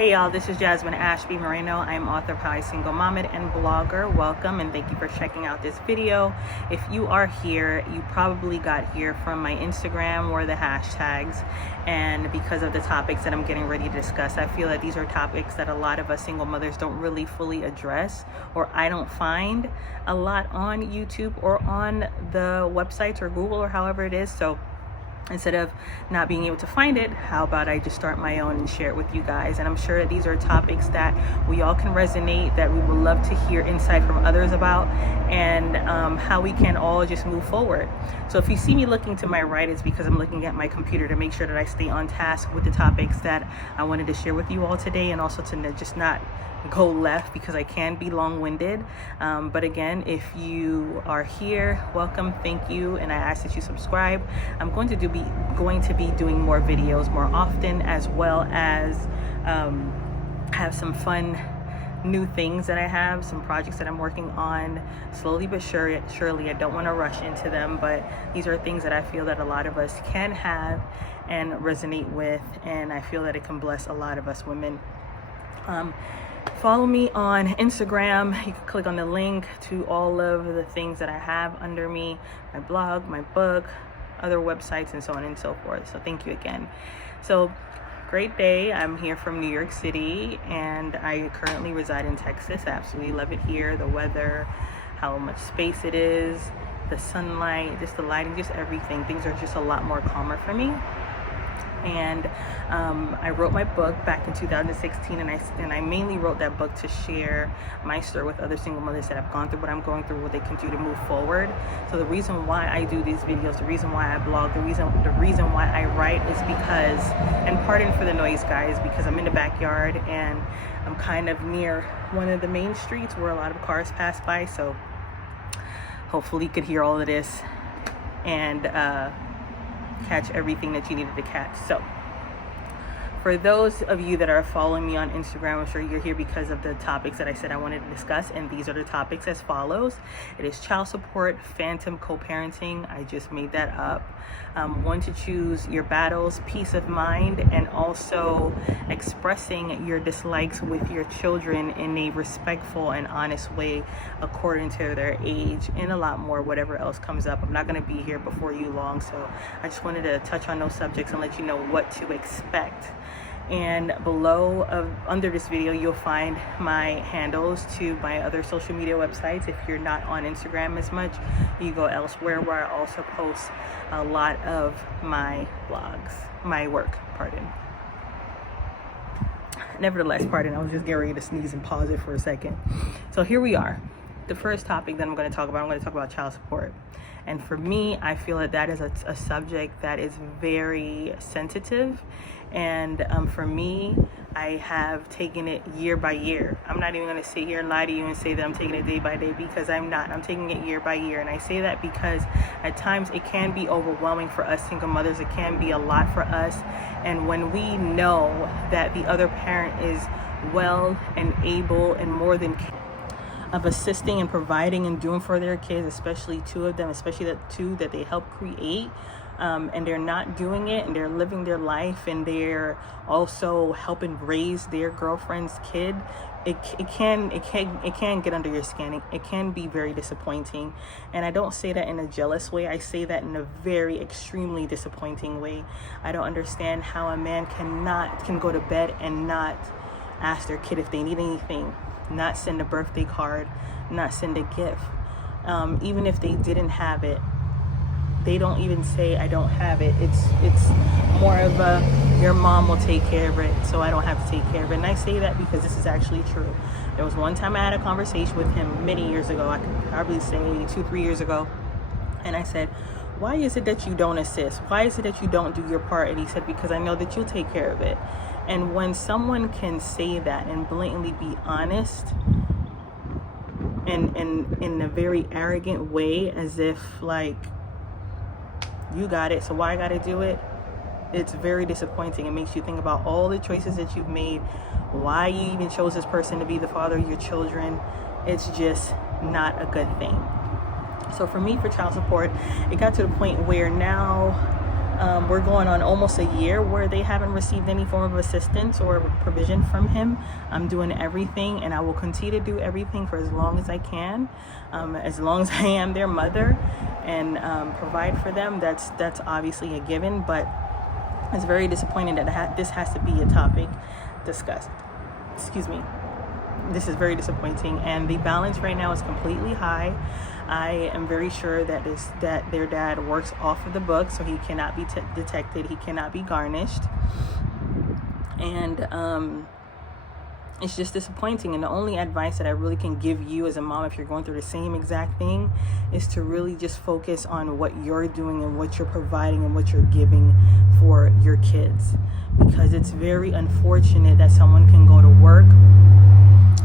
Hey y'all, this is Jasmine Ashby Moreno. I am author of How I Single Mommed and blogger. Welcome and thank you for checking out this video. If you are here, you probably got here from my Instagram or the hashtags, and because of the topics that I'm getting ready to discuss, I feel that these are topics that a lot of us single mothers don't really fully address, or I don't find a lot on YouTube or on the websites or Google or however it is. So instead of not being able to find it, how about I just start my own and share it with you guys? And I'm sure that these are topics that we all can resonate, that we would love to hear insight from others about, and how we can all just move forward. So if you see me looking to my right, it's because I'm looking at my computer to make sure that I stay on task with the topics that I wanted to share with you all today, and also to just not go left because I can be long-winded. But again, if you are here, welcome, thank you, and I ask that you subscribe. I'm going to be doing more videos more often, as well as have some fun new things that I have, some projects that I'm working on slowly but surely. I don't want to rush into them, but these are things that I feel that a lot of us can have and resonate with, and I feel that it can bless a lot of us women. Follow me on Instagram. You can click on the link to all of the things that I have under me, my blog, my book, other websites, and so on and so forth. So thank you again. So great day. I'm here from New York City, and I currently reside in Texas. I absolutely love it here. The weather, how much space it is, the sunlight, just the lighting, just everything. Things are just a lot more calmer for me. And I wrote my book back in 2016, and I mainly wrote that book to share my story with other single mothers that have gone through what I'm going through, what they can do to move forward. So the reason why I do these videos, the reason why I blog, the reason why I write is because, and pardon for the noise guys, because I'm in the backyard and I'm kind of near one of the main streets where a lot of cars pass by, so hopefully you could hear all of this and catch everything that you needed to catch. So for those of you that are following me on Instagram, I'm sure you're here because of the topics that I said I wanted to discuss, and these are the topics as follows. It is child support, phantom co-parenting, I just made that up, when to choose your battles, peace of mind, and also expressing your dislikes with your children in a respectful and honest way according to their age, and a lot more, whatever else comes up. I'm not going to be here before you long, so I just wanted to touch on those subjects and let you know what to expect. And under this video, you'll find my handles to my other social media websites. If you're not on Instagram as much, you go elsewhere, where I also post a lot of my blogs, my work, pardon. Nevertheless, pardon, I was just getting ready to sneeze and pause it for a second. So here we are. The first topic that I'm going to talk about child support. And for me, I feel that is a subject that is very sensitive. And for me, I have taken it year by year. I'm not even going to sit here and lie to you and say that I'm taking it day by day, because I'm not. I'm taking it year by year. And I say that because at times it can be overwhelming for us single mothers. It can be a lot for us. And when we know that the other parent is well and able and more than capable of assisting and providing and doing for their kids, especially two of them, especially the two that they help create, and they're not doing it, and they're living their life, and they're also helping raise their girlfriend's kid, it can get under your skin. It can be very disappointing. And I don't say that in a jealous way. I say that in a very extremely disappointing way. I don't understand how a man can go to bed and not ask their kid if they need anything, not send a birthday card, not send a gift. Even if they didn't have it, they don't even say I don't have it. It's more of a, your mom will take care of it, so I don't have to take care of it. And I say that because this is actually true. There was one time I had a conversation with him many years ago. I could probably say 2-3 years ago. And I said, why is it that you don't assist? Why is it that you don't do your part? And he said, because I know that you'll take care of it. And when someone can say that and blatantly be honest, and in a very arrogant way, as if like, you got it, so why I gotta do it? It's very disappointing. It makes you think about all the choices that you've made, why you even chose this person to be the father of your children. It's just not a good thing. So for me, for child support, it got to the point where now We're going on almost a year where they haven't received any form of assistance or provision from him. I'm doing everything, and I will continue to do everything for as long as I can, as long as I am their mother, and provide for them. That's obviously a given, but it's very disappointing that this has to be a topic discussed. Excuse me. This is very disappointing, and the balance right now is completely high. I am very sure that their dad works off of the book, so he cannot be detected. He cannot be garnished, and it's just disappointing. And the only advice that I really can give you as a mom, if you're going through the same exact thing, is to really just focus on what you're doing and what you're providing and what you're giving for your kids, because it's very unfortunate that someone can go to work.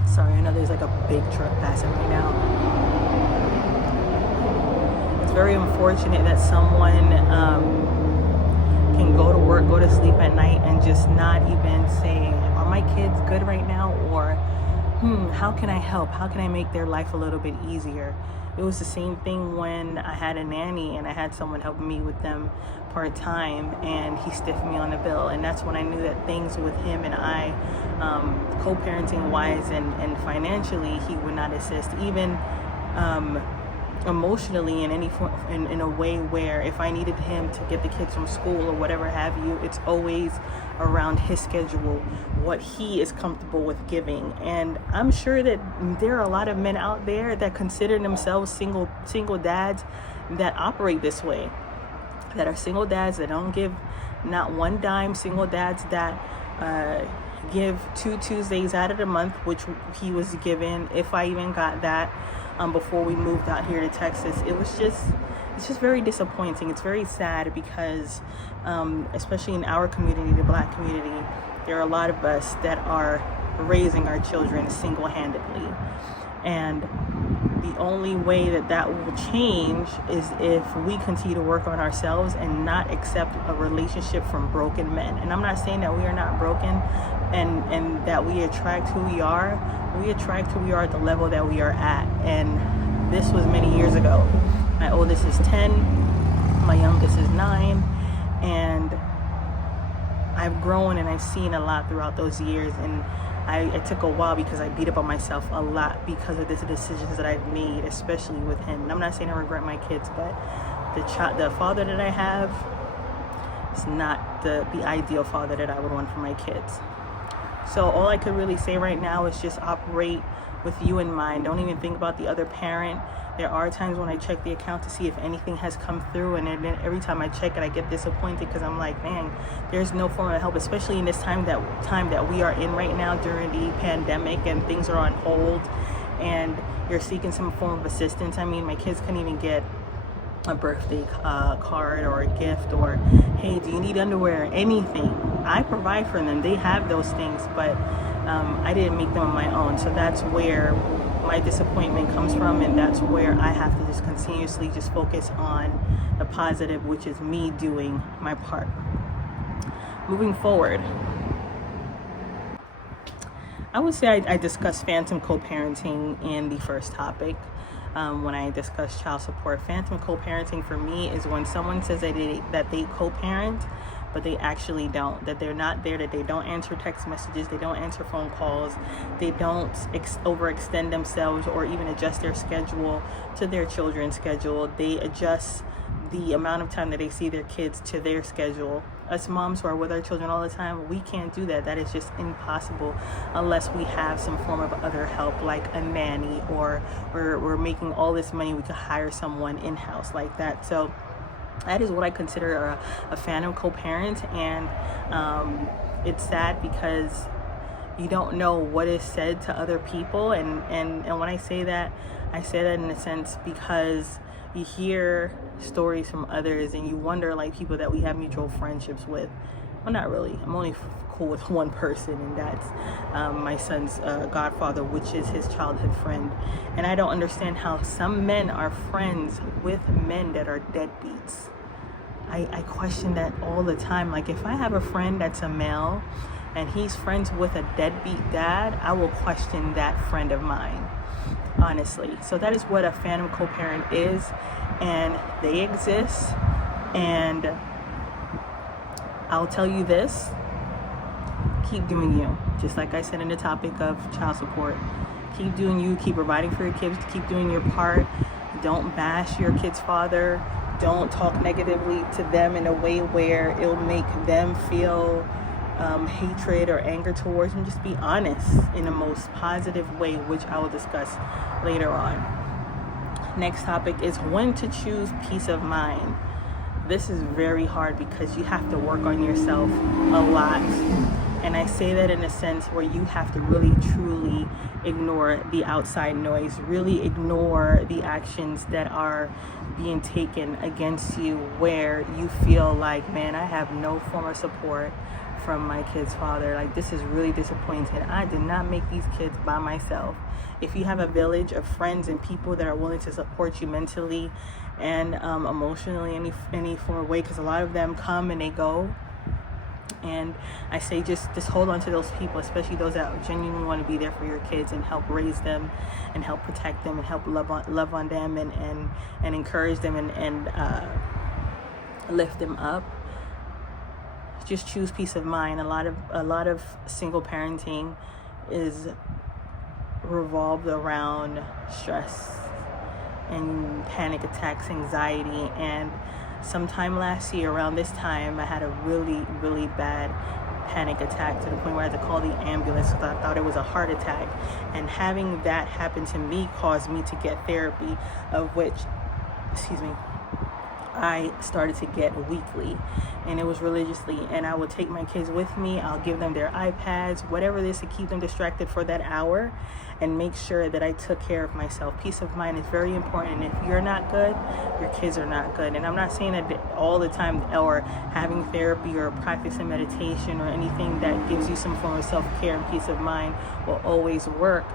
Sorry, I know there's like a big truck passing right now. It's very unfortunate that someone can go to work, go to sleep at night, and just not even say, are my kids good right now? Or, how can I help? How can I make their life a little bit easier? It was the same thing when I had a nanny and I had someone helping me with them part-time, and he stiffed me on the bill. And that's when I knew that things with him and I, co-parenting wise and financially, he would not assist, even emotionally in any form, in a way where if I needed him to get the kids from school or whatever have you, it's always around his schedule, what he is comfortable with giving. And I'm sure that there are a lot of men out there that consider themselves single dads that operate this way, that are single dads that don't give not one dime, single dads that give 2 Tuesdays out of the month, which he was given, if I even got that, before we moved out here to Texas. It's just very disappointing. It's very sad because especially in our community, the Black community, there are a lot of us that are raising our children single-handedly. And the only way that will change is if we continue to work on ourselves and not accept a relationship from broken men. And I'm not saying that we are not broken and that we attract who we are. We attract who we are at the level that we are at. And this was many years ago. My oldest is 10, my youngest is 9, and I've grown and I've seen a lot throughout those years. And it took a while because I beat up on myself a lot because of the decisions that I've made, especially with him. And I'm not saying I regret my kids, but the father that I have is not the ideal father that I would want for my kids. So all I could really say right now is just operate with you in mind. Don't even think about the other parent. There are times when I check the account to see if anything has come through, and then every time I check it, I get disappointed because I'm like, man, there's no form of help, especially in this time that we are in right now during the pandemic and things are on hold and you're seeking some form of assistance. I mean, my kids couldn't even get a birthday card or a gift, or hey, do you need underwear, anything. I provide for them. They have those things, but I didn't make them on my own. So that's where my disappointment comes from, and that's where I have to just continuously just focus on the positive, which is me doing my part. Moving forward, I would say I discussed phantom co-parenting in the first topic. When I discuss child support, phantom co-parenting for me is when someone says that they co-parent, but they actually don't, that they're not there, that they don't answer text messages, they don't answer phone calls, they don't overextend themselves or even adjust their schedule to their children's schedule. They adjust the amount of time that they see their kids to their schedule. Us moms who are with our children all the time, we can't do that. That is just impossible unless we have some form of other help, like a nanny, or we're making all this money, we could hire someone in-house like that. So that is what I consider a phantom co-parent, and it's sad because you don't know what is said to other people, and when I say that in a sense because you hear stories from others and you wonder, like, people that we have mutual friendships with. Well, not really. I'm only cool with one person, and that's my son's godfather, which is his childhood friend. And I don't understand how some men are friends with men that are deadbeats. I question that all the time. Like, if I have a friend that's a male and he's friends with a deadbeat dad, I will question that friend of mine, honestly. So that is what a phantom co-parent is, and they exist, and I'll tell you this, keep doing you. Just like I said in the topic of child support, keep doing you, keep providing for your kids, keep doing your part. Don't bash your kid's father. Don't talk negatively to them in a way where it'll make them feel hatred or anger towards them. Just be honest in the most positive way, which I will discuss later on. Next topic is when to choose peace of mind. This is very hard because you have to work on yourself a lot. And I say that in a sense where you have to really truly ignore the outside noise, really ignore the actions that are being taken against you, where you feel like, man, I have no form of support from my kid's father. Like, this is really disappointing. I did not make these kids by myself. If you have a village of friends and people that are willing to support you mentally and emotionally, any form of way, because a lot of them come and they go. And I say just hold on to those people, especially those that genuinely want to be there for your kids and help raise them and help protect them and help love on them and encourage them and lift them up. Just choose peace of mind. A lot of single parenting is revolved around stress and panic attacks, anxiety, and sometime last year around this time I had a really, really bad panic attack to the point where I had to call the ambulance because I thought it was a heart attack. And having that happen to me caused me to get therapy, of which, I started to get weekly, and it was religiously. And I would take my kids with me. I'll give them their iPads, whatever it is, to keep them distracted for that hour and make sure that I took care of myself. Peace of mind is very important. And if you're not good, your kids are not good. And I'm not saying that all the time, or having therapy or practicing meditation or anything that gives you some form of self-care and peace of mind will always work,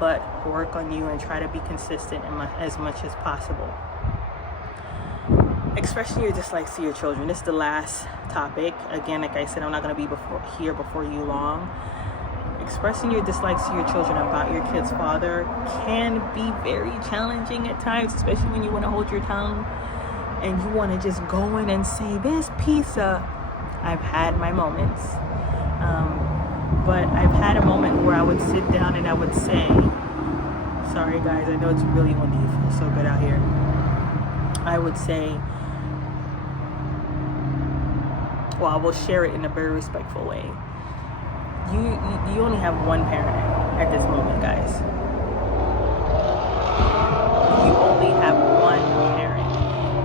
but work on you and try to be consistent as much as possible. Expressing your dislikes to your children. This is the last topic. Again, like I said, I'm not going to be here before you long. Expressing your dislikes to your children about your kid's father can be very challenging at times, especially when you want to hold your tongue and you want to just go in and say, this pizza. I've had my moments. But I've had a moment where I would sit down and I would say, sorry guys, I know it's really windy. It feels so good out here. I would say, well, I will share it in a very respectful way. You only have one parent at this moment, guys. You only have one parent.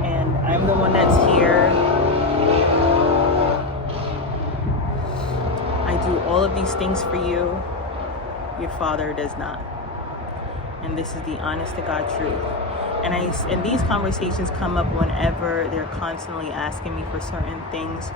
And I'm the one that's here. I do all of these things for you. Your father does not. And this is the honest to God truth. And these conversations come up whenever they're constantly asking me for certain things,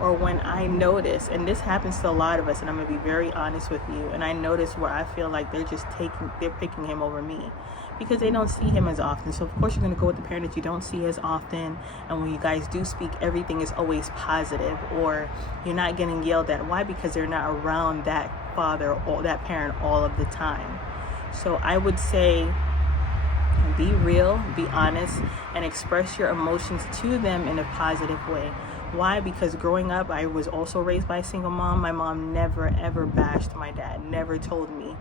or when I notice, and this happens to a lot of us, and I'm gonna be very honest with you, and I notice where I feel like they're picking him over me because they don't see him as often. So of course you're gonna go with the parent that you don't see as often, and when you guys do speak, everything is always positive, or you're not getting yelled at. Why? Because they're not around that father or that parent all of the time. So I would say, be real, be honest, and express your emotions to them in a positive way. Why? Because growing up, I was also raised by a single mom. My mom never, ever bashed my dad, never told me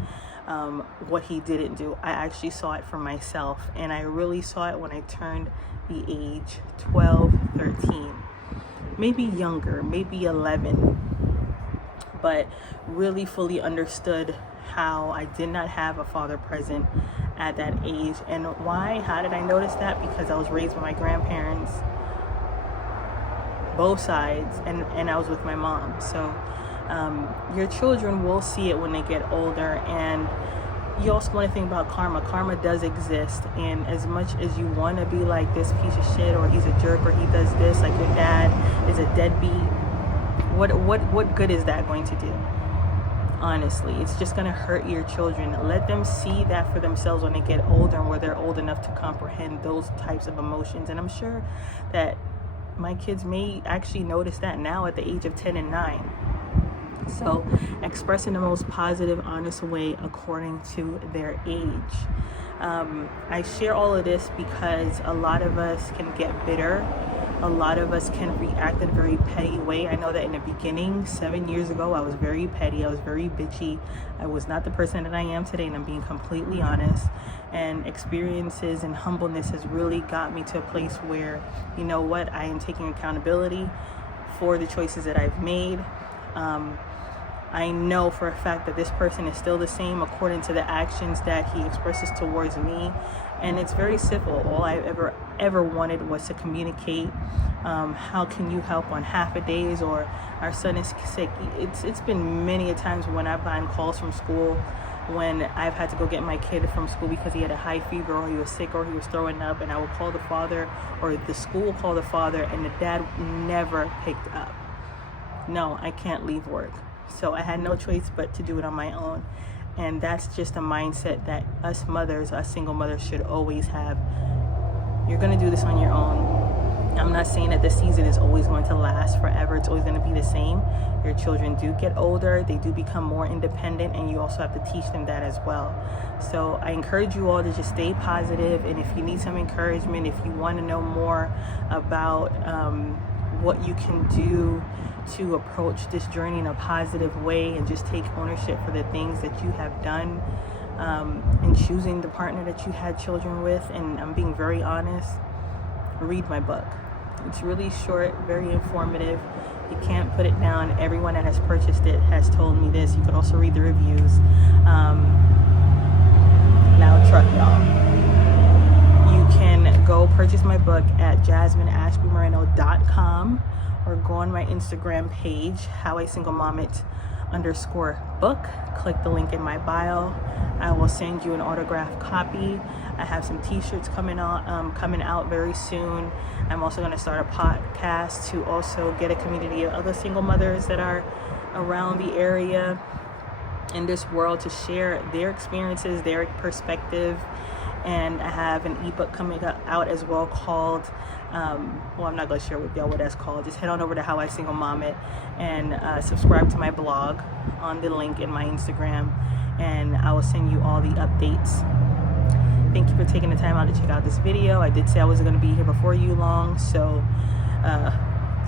what he didn't do. I actually saw it for myself, and I really saw it when I turned the age 12, 13, maybe younger, maybe 11, but really fully understood how I did not have a father present at that age. And why? How did I notice that? Because I was raised by my grandparents, both sides, and I was with my mom. So your children will see it when they get older. And you also want to think about karma. Karma does exist, and as much as you want to be like, this piece of shit, or he's a jerk, or he does this, like your dad is a deadbeat, what good is that going to do? Honestly, it's just going to hurt your children. Let them see that for themselves when they get older, and where they're old enough to comprehend those types of emotions. And I'm sure that my kids may actually notice that now at the age of 10 and 9. So express in the most positive, honest way according to their age. I share all of this because a lot of us can get bitter A lot of us can react in a very petty way. I know that in the beginning, 7 years ago, I was very petty. I was very bitchy. I was not the person that I am today, and I'm being completely honest. And experiences and humbleness has really got me to a place where, you know what, I am taking accountability for the choices that I've made. I know for a fact that this person is still the same according to the actions that he expresses towards me, and it's very simple. All I ever wanted was to communicate. How can you help on half a days, or our son is sick? It's been many a times when I've gotten calls from school when I've had to go get my kid from school because he had a high fever, or he was sick, or he was throwing up, and I would call the father, or the school would call the father, and the dad never picked up. No, I can't leave work. So I had no choice but to do it on my own. And that's just a mindset that us mothers, us single mothers, should always have. You're going to do this on your own. I'm not saying that the season is always going to last forever. It's always going to be the same. Your children do get older. They do become more independent, and you also have to teach them that as well. So I encourage you all to just stay positive. And if you need some encouragement, if you want to know more about what you can do to approach this journey in a positive way and just take ownership for the things that you have done in choosing the partner that you had children with, and I'm being very honest, read my book. It's really short, very informative. You can't put it down. Everyone that has purchased it has told me this. You could also read the reviews. Loud truck, y'all. You can go purchase my book at jasmineashbymoreno.com, or go on my Instagram page, howIsinglemomit_book. Click the link in my bio. I will send you an autographed copy. I have some t-shirts coming out very soon. I'm also going to start a podcast to also get a community of other single mothers that are around the area in this world to share their experiences, their perspective. And I have an ebook coming out as well called, I'm not going to share with y'all what that's called. Just head on over to How I Single Mom It and subscribe to my blog on the link in my Instagram, and I will send you all the updates. Thank you for taking the time out to check out this video. I did say I wasn't going to be here before you long, so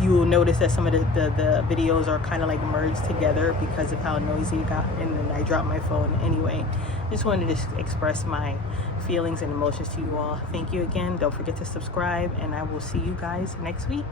you will notice that some of the videos are kind of like merged together because of how noisy it got, and then I dropped my phone anyway. Just wanted to express my feelings and emotions to you all. Thank you again. Don't forget to subscribe, and I will see you guys next week.